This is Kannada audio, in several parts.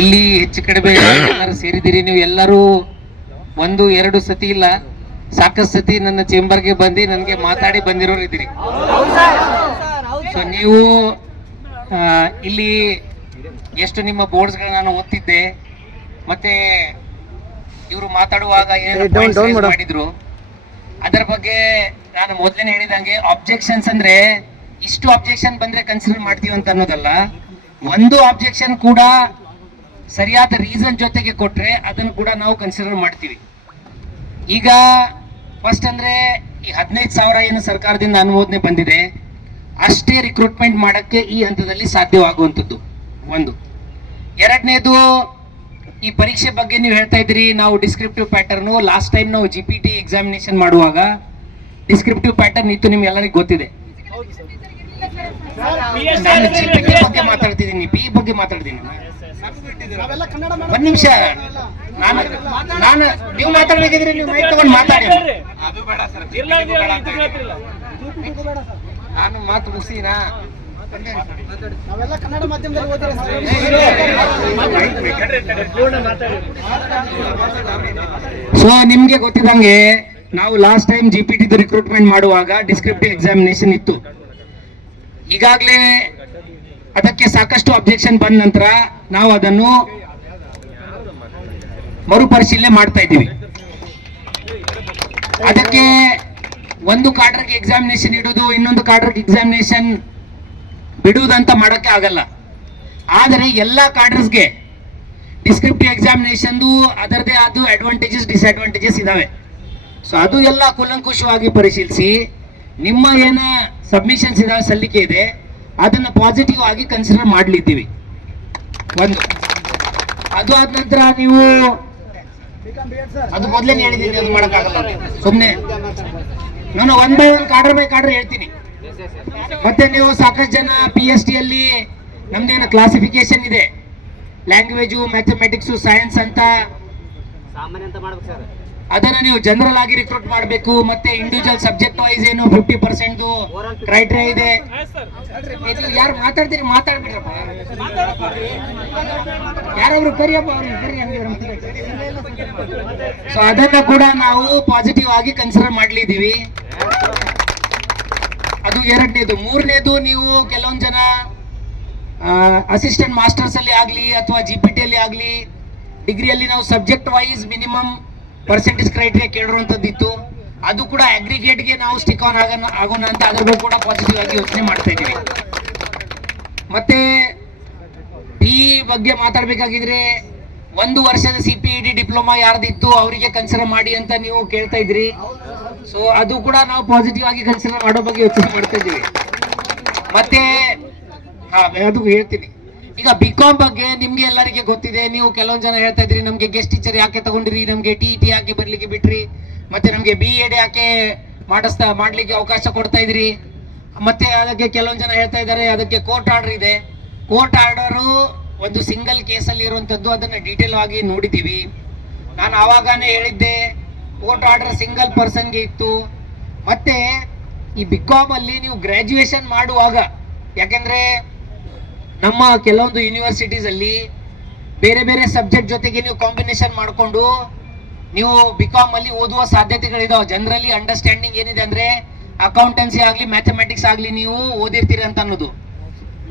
ಇಲ್ಲಿ ಹೆಚ್ಚು ಕಡಿಮೆ ಎಲ್ಲರೂ ಸೇರಿದಿರಿ. ನೀವು ಎಲ್ಲರೂ ಒಂದು ಎರಡು ಸತಿ ಇಲ್ಲ, ಸಾಕಷ್ಟು ಸತಿ ನನ್ನ ಚೇಂಬರ್ಗೆ ಬಂದು ನನಗೆ ಮಾತಾಡಿ ಬಂದಿರೋರು ಇದ್ದೀರಿ. ಸೊ ನೀವು ಇಲ್ಲಿ ಎಷ್ಟು ನಿಮ್ಮ ಬೋರ್ಡ್ಸ್ಗಳನ್ನ ನಾನು ಓದ್ತಿದ್ದೆ, ಮತ್ತೆ ಇವರು ಮಾತಾಡುವಾಗ ಏನು ಮಾಡಿದ್ರು ಅದರ ಬಗ್ಗೆ ನಾನು ಮೊದಲೇ ಹೇಳಿದಂಗೆ, ಆಬ್ಜೆಕ್ಷನ್ಸ್ ಅಂದ್ರೆ ಇಷ್ಟು ಆಬ್ಜೆಕ್ಷನ್ ಬಂದ್ರೆ ಕನ್ಸಿಡರ್ ಮಾಡ್ತೀವಿ ಅಂತ ಅನ್ನೋದಲ್ಲ, ಒಂದು ಆಬ್ಜೆಕ್ಷನ್ ಕೂಡ ಸರಿಯಾದ ರೀಸನ್ ಜೊತೆಗೆ ಕೊಟ್ರೆ ಅದನ್ನು ಕೂಡ ನಾವು ಕನ್ಸಿಡರ್ ಮಾಡ್ತೀವಿ. ಈಗ ಫಸ್ಟ್ ಅಂದ್ರೆ ಈ 15,000 ಏನು ಸರ್ಕಾರದಿಂದ ಅನುಮೋದನೆ ಬಂದಿದೆ ಅಷ್ಟೇ ರಿಕ್ರೂಟ್ಮೆಂಟ್ ಮಾಡಕ್ಕೆ ಈ ಹಂತದಲ್ಲಿ ಸಾಧ್ಯವಾಗುವಂಥದ್ದು ಒಂದು. ಎರಡನೇದು, ಈ ಪರೀಕ್ಷೆ ಬಗ್ಗೆ ನೀವು ಹೇಳ್ತಾ ಇದ್ರಿ ನಾವು ಡಿಸ್ಕ್ರಿಪ್ಟಿವ್ ಪ್ಯಾಟರ್ನು. ಲಾಸ್ಟ್ ಟೈಮ್ ನಾವು GPT ಎಕ್ಸಾಮಿನೇಷನ್ ಮಾಡುವಾಗ ಡಿಸ್ಕ್ರಿಪ್ಟಿವ್ ಪ್ಯಾಟರ್ನ್ ಇತ್ತು, ನಿಮ್ಗೆಲ್ಲರಿಗೂ ಗೊತ್ತಿದೆ. ನಾನು GPT ಬಗ್ಗೆ ಮಾತಾಡ್ತಿದ್ದೀನಿ, ಪಿ ಬಗ್ಗೆ ಮಾತಾಡ್ತೀನಿ. ಒಂದ್ ನಿಮಿಷ, ನಾನು ನೀವು ಮಾತಾಡ್ಬೇಕಿದ್ರೆ ನೀವು ಮೈಕ್ ತಗೊಂಡು ಮಾತಾಡಿ. ನಾನು ಮಾತು ಮುಗಿಸಿನಾ? ಸೊ ನಿಮ್ಗೆ ಗೊತ್ತಿದಂಗೆ ನಾವು ಲಾಸ್ಟ್ ಟೈಮ್ GPT ರಿಕ್ರೂಟ್ಮೆಂಟ್ ಮಾಡುವಾಗ ಡಿಸ್ಕ್ರಿಪ್ಟಿವ್ ಎಕ್ಸಾಮಿನೇಷನ್ ಇತ್ತು. ಈಗಾಗಲೇ ಅದಕ್ಕೆ ಸಾಕಷ್ಟು ಅಬ್ಜೆಕ್ಷನ್ ಬಂದ ನಂತರ ನಾವು ಅದನ್ನು ಮರುಪರಿಶೀಲನೆ ಮಾಡ್ತಾ ಇದ್ದೀವಿ. ಅದಕ್ಕೆ ಒಂದು ಕಾಡ್ರಿಗೆ ಎಕ್ಸಾಮಿನೇಷನ್ ಇಡುವುದು, ಇನ್ನೊಂದು ಕಾಡ್ರಿಗೆ ಎಕ್ಸಾಮಿನೇಷನ್ ಬಿಡುವುದಂತ ಮಾಡೋಕ್ಕೆ ಆಗಲ್ಲ. ಆದರೆ ಎಲ್ಲ ಕಾಡ್ರಸ್ಗೆ ಡಿಸ್ಕ್ರಿಪ್ಟಿವ್ ಎಕ್ಸಾಮಿನೇಷನ್ದು ಅದರದೇ ಆದ ಅಡ್ವಾಂಟೇಜಸ್ ಡಿಸ್ಅಡ್ವಾಂಟೇಜಸ್ ಇದಾವೆ. ಸೊ ಅದು ಎಲ್ಲ ಕೂಲಂಕುಷವಾಗಿ ಪರಿಶೀಲಿಸಿ ನಿಮ್ಮ ಏನ ಸಬ್ಮಿಷನ್ಸ್ ಇದಾವೆ, ಸಲ್ಲಿಕೆ ಇದೆ, ಅದನ್ನು ಪಾಸಿಟಿವ್ ಆಗಿ ಕನ್ಸಿಡರ್ ಮಾಡಲಿದ್ದೀವಿ. ಒಂದು ಅದು ಆದ ನಂತರ ನೀವು ಅದು ಮೊದಲೇ ಹೇಳಿದ್ದೀನಿ, ಅದು ಮಾಡೋಕ್ಕಾಗಲ್ಲ ಸುಮ್ಮನೆ. ನಾನು 1 by 1 ಕಾರ್ಡರ್ ಬೈ ಕಾರ್ಡರ್ ಹೇಳ್ತೀನಿ. ಮತ್ತೆ ನೀವು ಸಾಕಷ್ಟು ಜನ PST ಅಲ್ಲಿ ನಮ್ದೇನು ಕ್ಲಾಸಿಫಿಕೇಶನ್ ಇದೆ, ಲ್ಯಾಂಗ್ವೇಜು, ಮ್ಯಾಥಮೆಟಿಕ್ಸು, ಸೈನ್ಸ್ ಅಂತ, ಅದನ್ನು ನೀವು ಜನರಲ್ ಆಗಿ ರಿಕ್ರೂಟ್ ಮಾಡಬೇಕು. ಮತ್ತೆ ಇಂಡಿವಿಜುವಲ್ ಸಬ್ಜೆಕ್ಟ್ ವೈಸ್ ಏನು 50% ಕ್ರೈಟೀರಿಯಾ ಇದೆ. ಯಾರು ಮಾತಾಡ್ತೀರಿ ಮಾತಾಡ್ಬಿಡ್ರಪ್ಪ, ಯಾರಾದ್ರೂ ಕರಿಯಪ್ಪ ಅವ್ರಿಗೆ ಕರಿ. ಸೊ ಅದನ್ನ ಕೂಡ ನಾವು ಪಾಸಿಟಿವ್ ಆಗಿ ಕನ್ಸಿಡರ್ ಮಾಡ್ಲಿದ್ದೀವಿ. ಅದು ಎರಡನೇದು. ಮೂರನೇದು, ನೀವು ಕೆಲವೊಂದು ಜನ ಅಸಿಸ್ಟೆಂಟ್ ಮಾಸ್ಟರ್ಸ್ ಅಲ್ಲಿ ಆಗ್ಲಿ ಅಥವಾ GPT ಅಲ್ಲಿ ಆಗ್ಲಿ ಡಿಗ್ರಿಯಲ್ಲಿ ನಾವು subject wise minimum percentage criteria ಕೇಳಿರುವಂತದ್ದಿತ್ತು. ಅದು ಕೂಡ ಅಗ್ರಿಗೇಟ್ಗೆ ನಾವು ಸ್ಟಿಕ್ ಆನ್ ಆಗೋಣ ಅಂತ ಅದ್ರ ಬಗ್ಗೆ ಕೂಡ ಪಾಸಿಟಿವ್ ಆಗಿ ಯೋಚನೆ ಮಾಡ್ತಾ ಇದ್ದೀವಿ. ಮತ್ತೆ ಈ ಬಗ್ಗೆ ಮಾತಾಡ್ಬೇಕಾಗಿದ್ರೆ 1 ವರ್ಷದ CPED ಡಿಪ್ಲೊಮಾ ಯಾರ್ದಿತ್ತು ಅವರಿಗೆ ಕನ್ಸಿಡರ್ ಮಾಡಿ ಅಂತ ನೀವು ಕೇಳ್ತಾ ಇದ್ರಿ. ಸೊ ಅದು ಕೂಡ ನಾವು ಪಾಸಿಟಿವ್ ಆಗಿ ಕನ್ಸಿಡರ್ ಮಾಡೋ ಬಗ್ಗೆ ಯೋಚನೆ ಮಾಡ್ತಾ ಇದ್ದೀವಿ. ಮತ್ತೆ ಅದು ಹೇಳ್ತೀನಿ. ಈಗ BCom ಬಗ್ಗೆ ನಿಮ್ಗೆ ಎಲ್ಲರಿಗೆ ಗೊತ್ತಿದೆ. ನೀವು ಕೆಲವೊಂದು ಜನ ಹೇಳ್ತಾ ಇದ್ರಿ ನಮ್ಗೆ ಗೆಸ್ಟ್ ಟೀಚರ್ ಯಾಕೆ ತಗೊಂಡ್ರಿ, ನಮ್ಗೆ TET ಯಾಕೆ ಬರ್ಲಿಕ್ಕೆ ಬಿಟ್ರಿ, ಮತ್ತೆ ನಮ್ಗೆ B.Ed ಯಾಕೆ ಮಾಡ್ಲಿಕ್ಕೆ ಅವಕಾಶ ಕೊಡ್ತಾ ಇದ್ರಿ. ಮತ್ತೆ ಅದಕ್ಕೆ ಕೆಲವೊಂದು ಜನ ಹೇಳ್ತಾ ಇದ್ದಾರೆ ಅದಕ್ಕೆ ಕೋರ್ಟ್ ಆರ್ಡರ್ ಇದೆ. ಕೋರ್ಟ್ ಆರ್ಡರು ಒಂದು ಸಿಂಗಲ್ ಕೇಸಲ್ಲಿ ಇರುವಂತದ್ದು, ಅದನ್ನ ಡೀಟೇಲ್ ಆಗಿ ನೋಡಿದ್ದೀವಿ. ನಾನು ಆವಾಗನೇ ಹೇಳಿದ್ದೆ ಕೋರ್ಟ್ ಆರ್ಡರ್ ಸಿಂಗಲ್ ಪರ್ಸನ್ಗೆ ಇತ್ತು. ಮತ್ತೆ ಈ BCom ಅಲ್ಲಿ ನೀವು ಗ್ರಾಜ್ಯುಯೇಷನ್ ಮಾಡುವಾಗ, ಯಾಕೆಂದ್ರೆ ನಮ್ಮ ಕೆಲವೊಂದು ಯೂನಿವರ್ಸಿಟೀಸ್ ಅಲ್ಲಿ ಬೇರೆ ಬೇರೆ ಸಬ್ಜೆಕ್ಟ್ ಜೊತೆಗೆ ನೀವು ಕಾಂಬಿನೇಷನ್ ಮಾಡಿಕೊಂಡು ನೀವು BCom ಅಲ್ಲಿ ಓದುವ ಸಾಧ್ಯತೆಗಳಿದಾವೆ. ಜನರಲಿ ಅಂಡರ್ಸ್ಟ್ಯಾಂಡಿಂಗ್ ಏನಿದೆ ಅಂದ್ರೆ ಅಕೌಂಟೆನ್ಸಿ ಆಗ್ಲಿ ಮ್ಯಾಥಮೆಟಿಕ್ಸ್ ಆಗ್ಲಿ ನೀವು ಓದಿರ್ತೀರಿ ಅಂತ ಅನ್ನೋದು.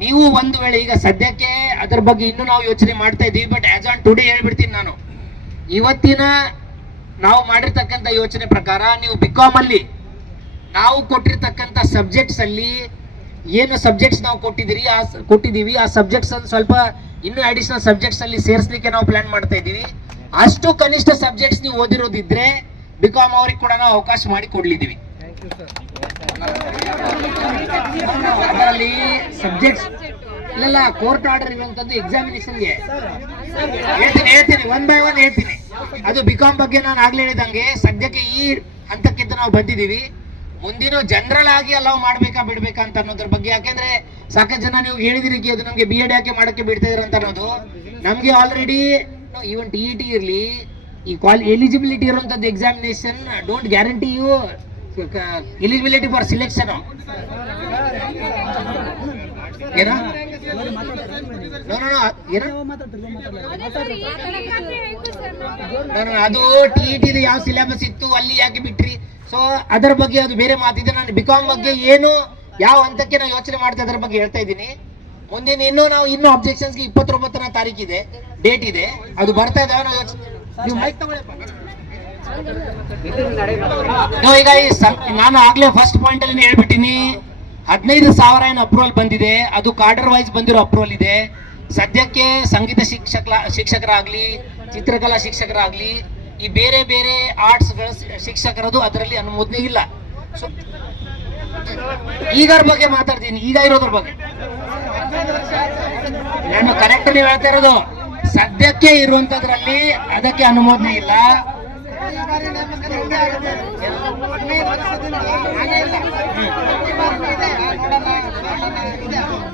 ನೀವು ಒಂದು ವೇಳೆ ಈಗ ಸದ್ಯಕ್ಕೆ ಅದರ ಬಗ್ಗೆ ಇನ್ನೂ ನಾವು ಯೋಚನೆ ಮಾಡ್ತಾ ಇದ್ದೀವಿ. ಬಟ್ ಆಸ್ ಆನ್ ಟುಡೇ ಹೇಳ್ಬಿಡ್ತೀನಿ ನಾನು, ಇವತ್ತಿನ ನಾವು ಮಾಡಿರ್ತಕ್ಕಂಥ ಯೋಚನೆ ಪ್ರಕಾರ ನೀವು BCom ಅಲ್ಲಿ ನಾವು ಕೊಟ್ಟಿರ್ತಕ್ಕಂಥ ಸಬ್ಜೆಕ್ಟ್ಸ್ ಅಲ್ಲಿ ಏನು ಸಬ್ಜೆಕ್ಟ್ಸ್ ನಾವು ಕೊಟ್ಟಿದ್ದೀವಿ ಆ ಸಬ್ಜೆಕ್ಟ್ಸ್ ಅನ್ನು ಸ್ವಲ್ಪ ಇನ್ನೂ ಅಡಿಷನಲ್ ಸಬ್ಜೆಕ್ಟ್ಸ್ ಅಲ್ಲಿ ಸೇರಿಸಲಿಕ್ಕೆ ನಾವು ಪ್ಲಾನ್ ಮಾಡ್ತಾ ಇದ್ದೀವಿ. ಅಷ್ಟು ಕನಿಷ್ಠ ಸಬ್ಜೆಕ್ಟ್ಸ್ ನೀವು ಓದಿರೋದಿದ್ರೆ BCom ಅವ್ರಿಗೆ ಕೂಡ ನಾವು ಅವಕಾಶ ಮಾಡಿ ಕೊಡ್ಲಿದ್ದೀವಿ. ಅದರಲ್ಲಿ ಸಬ್ಜೆಕ್ಟ್ಸ್ ಇಲ್ಲ ಕೋರ್ಟ್ ಆರ್ಡರ್ ಇರುವಂತದ್ದು ಎಕ್ಸಾಮಿನೇಷನ್ಗೆ ಹೇಳ್ತೀನಿ 1 by 1 ಹೇಳ್ತೀನಿ. ಅದು BCom ಬಗ್ಗೆ ನಾನು ಆಗ್ಲೇ ಹೇಳಿದಂಗೆ ಸದ್ಯಕ್ಕೆ ಈ ಹಂತಕ್ಕಿಂತ ನಾವು ಬಂದಿದ್ದೀವಿ. ಮುಂದಿನ ಜನರಲ್ ಆಗಿ ಅಲೌ ಮಾಡ್ಬೇಕಾ ಬಿಡ್ಬೇಕಾ ಅಂತ ಅನ್ನೋದ್ರ ಬಗ್ಗೆ, ಯಾಕೆಂದ್ರೆ ಸಾಕಷ್ಟು ಜನ ನೀವು ಹೇಳಿದಿರಿ ಅದು ನಮ್ಗೆ B.Ed ಯಾಕೆ ಮಾಡಕ್ಕೆ ಬಿಡ್ತಾ ಇದ್ರ ಅಂತ ಅನ್ನೋದು. ನಮ್ಗೆ ಆಲ್ರೆಡಿ ಈವನ್ TET ಇರ್ಲಿ ಈ ಎಲಿಜಿಬಿಲಿಟಿ ಇರುವಂತದ್ದು examination don't guarantee you eligibility for selection. ಏನೋ ಏನು ಅದು TET ಯಾವ ಸಿಲೆಬಸ್ ಇತ್ತು ಅಲ್ಲಿ ಯಾಕೆ ಬಿಟ್ರಿ? ಸೊ ಅದರ ಬಗ್ಗೆ ಅದು ಬೇರೆ ಮಾತಿದೆ. ನಾನು ಬಿಕಾಮ್ ಬಗ್ಗೆ ಏನು ಯಾವ ಹಂತಕ್ಕೆ ನಾವು ಯೋಚನೆ ಮಾಡ್ತಾ ಅದ್ರ ಬಗ್ಗೆ ಹೇಳ್ತಾ ಇದ್ದೀನಿ. ಮುಂದಿನ ಇನ್ನೂ ಅಬ್ಜೆಕ್ಷನ್ಸ್ಗೆ 29ನೇ ತಾರೀಕಿದೆ, ಡೇಟ್ ಇದೆ, ಅದು ಬರ್ತಾ ಇದಾವೆ. ನಾವು ಈಗ ನಾನು ಆಗ್ಲೇ ಫಸ್ಟ್ ಪಾಯಿಂಟ್ ಅಲ್ಲಿ ಹೇಳ್ಬಿಟ್ಟಿನಿ, 15,000 ಏನು ಅಪ್ರೂವಲ್ ಬಂದಿದೆ, ಅದು ಕಾರ್ಡರ್ ವೈಸ್ ಬಂದಿರೋ ಅಪ್ರೂವಲ್ ಇದೆ. ಸದ್ಯಕ್ಕೆ ಸಂಗೀತ ಶಿಕ್ಷಕರಾಗ್ಲಿ, ಚಿತ್ರಕಲಾ ಶಿಕ್ಷಕರಾಗ್ಲಿ, ಈ ಬೇರೆ ಬೇರೆ ಆರ್ಟ್ಸ್ಗಳ ಶಿಕ್ಷಕರದು ಅದರಲ್ಲಿ ಅನುಮೋದನೆ ಇಲ್ಲ. ಸೊ ಈಗರ ಬಗ್ಗೆ ಮಾತಾಡ್ತೀನಿ, ಈಗ ಇರೋದ್ರ ಬಗ್ಗೆ ನಾನು ಕರೆಕ್ಟ್ ನೀವು ಹೇಳ್ತಾ ಇರೋದು. ಸದ್ಯಕ್ಕೆ ಇರುವಂತದ್ರಲ್ಲಿ ಅದಕ್ಕೆ ಅನುಮೋದನೆ ಇಲ್ಲ.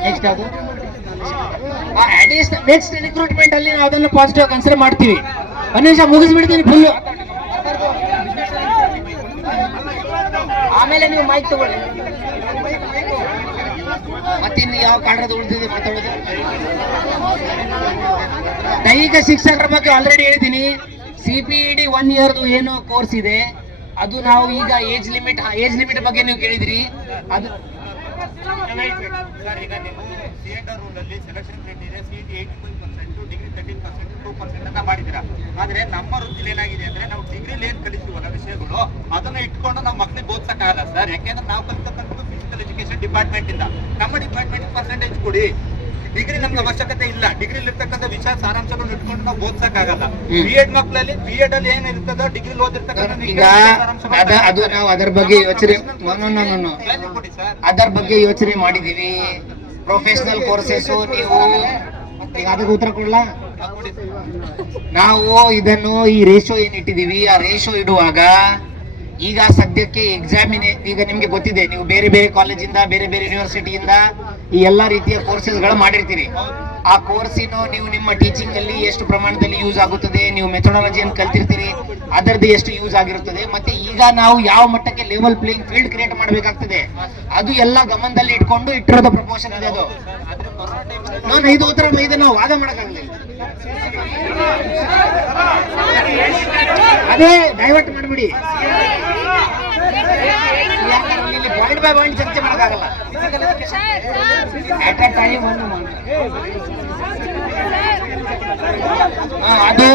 ನೆಕ್ಸ್ಟ್ ಅದು ನೆಕ್ಸ್ಟ್ ರಿಕ್ರೂಟ್ಮೆಂಟ್ ಅಲ್ಲಿ ನಾವು ಅದನ್ನು ಪಾಸಿಟಿವ್ ಕನ್ಸಿಡರ್ ಮಾಡ್ತೀವಿ. ಒಂದು ನಿಮಿಷ ಮುಗಿಸ್ಬಿಡ್ತೀನಿ ಫುಲ್, ಆಮೇಲೆ ನೀವು ಮೈಕ್ ತಗೊಳ್ಳಿ. ಮತ್ತಿನ್ನು ಯಾವ ಕಾರಣದ ಉಳಿದಿದೆ ಮಾತಾಡೋದು? ದೈಹಿಕ ಶಿಕ್ಷಕರ ಬಗ್ಗೆ ಆಲ್ರೆಡಿ ಹೇಳಿದ್ದೀನಿ. CPED 1 ಇಯರ್ದು ಏನು ಕೋರ್ಸ್ ಇದೆ ಅದು ನಾವು ಈಗ ಏಜ್ ಲಿಮಿಟ್ ಬಗ್ಗೆ ನೀವು ಕೇಳಿದ್ರಿ. ಅದು ಮಾಡಿದಿರಾ, ಆದ್ರೆ ನಮ್ಮ ವೃತ್ತಿಲಿ ಏನಾಗಿದೆ ಅಂದ್ರೆ ನಾವು ಡಿಗ್ರಿಲಿ ಏನ್ ಕಲಿಸ್ತೀವಲ್ಲ ವಿಷಯಗಳು ಅದನ್ನ ಇಟ್ಕೊಂಡು ನಾವು ಮಕ್ಕಳಿಗೆ ಬೋಧಿಸಕ್ಕಾಗಲ್ಲ ಸರ್. ಯಾಕೆಂದ್ರೆ ನಾವು ಕಲಿತಕ್ಕಂಥದ್ದು ಫಿಸಿಕಲ್ ಎಜುಕೇಶನ್ ಡಿಪಾರ್ಟ್ಮೆಂಟ್ ಇಂದ, ನಮ್ಮ ಡಿಪಾರ್ಟ್ಮೆಂಟ್ ಪರ್ಸೆಂಟೇಜ್ ಕೊಡಿ. ಡಿಗ್ರಿ ನಮ್ಗೆ ಅವಶ್ಯಕತೆ ಇಲ್ಲ. ಡಿಗ್ರಿಲಿ ಇರ್ತಕ್ಕಂಥ ವಿಷಯ ಸಾರಾಂಶಗಳು ಇಟ್ಕೊಂಡು ನಾವು ಬೋಧಿಸಕ್ಕಾಗಲ್ಲ. B.Ed ಮಕ್ಕಳಲ್ಲಿ B.Ed ಅಲ್ಲಿ ಏನಿರ್ತದೋ ಡಿಗ್ರಿ ಓದಿರ್ತಕ್ಕಂಥ ಈಗ ಅದು ನಾವು ಅದರ ಬಗ್ಗೆ ಯೋಚನೆ ಅದರ ಬಗ್ಗೆ ಯೋಚನೆ ಮಾಡಿದೀವಿ. ಪ್ರೊಫೆಷನಲ್ ಕೋರ್ಸಸ್ ನೀವು ಈಗ ಅದಕ್ಕೆ ಉತ್ತರ ಕೊಡ್ಲಾ? ನಾವು ಇದನ್ನು ಈ ರೇಷೋ ಏನ್ ಇಟ್ಟಿದೀವಿ, ಆ ರೇಷೋ ಇಡುವಾಗ ಈಗ ಸದ್ಯಕ್ಕೆ ಈಗ ನಿಮ್ಗೆ ಗೊತ್ತಿದೆ, ನೀವು ಬೇರೆ ಬೇರೆ ಕಾಲೇಜಿಂದ ಬೇರೆ ಬೇರೆ ಯೂನಿವರ್ಸಿಟಿಯಿಂದ ಈ ಎಲ್ಲಾ ರೀತಿಯ ಕೋರ್ಸಸ್ಗಳು ಮಾಡಿರ್ತೀರಿ. ಆ ಕೋರ್ಸಿನ ನೀವು ನಿಮ್ಮ ಟೀಚಿಂಗ್ ಅಲ್ಲಿ ಎಷ್ಟು ಪ್ರಮಾಣದಲ್ಲಿ ಯೂಸ್ ಆಗುತ್ತದೆ, ನೀವು ಮೆಥಡಾಲಜಿಯನ್ನು ಕಲ್ತಿರ್ತೀರಿ, ಅದರದ್ದು ಎಷ್ಟು ಯೂಸ್ ಆಗಿರುತ್ತದೆ, ಮತ್ತೆ ಈಗ ನಾವು ಯಾವ ಮಟ್ಟಕ್ಕೆ ಲೆವೆಲ್ ಪ್ಲೇಯಿಂಗ್ ಫೀಲ್ಡ್ ಕ್ರಿಯೇಟ್ ಮಾಡಬೇಕಾಗ್ತದೆ, ಅದು ಎಲ್ಲ ಗಮನದಲ್ಲಿ ಇಟ್ಕೊಂಡು ಇಟ್ಟಿರೋದು ಪ್ರಪೋಷನ್ ಇದೆ. ಅದು ನಾನು ಇದು ಉತ್ತರ ನಾವು ವಾದ ಮಾಡಕ್ಕಾಗಲಿಲ್ಲ. ಅದೇ ಡೈವರ್ಟ್ ಮಾಡ್ಬಿಡಿ, ಪಾಯಿಂಟ್ ಬೈ ಪಾಯಿಂಟ್ ಚರ್ಚೆ ಮಾಡಕ್ಕಾಗಲ್ಲ. ಅಟ್ ಅ ಟೈಮ್ ಅದು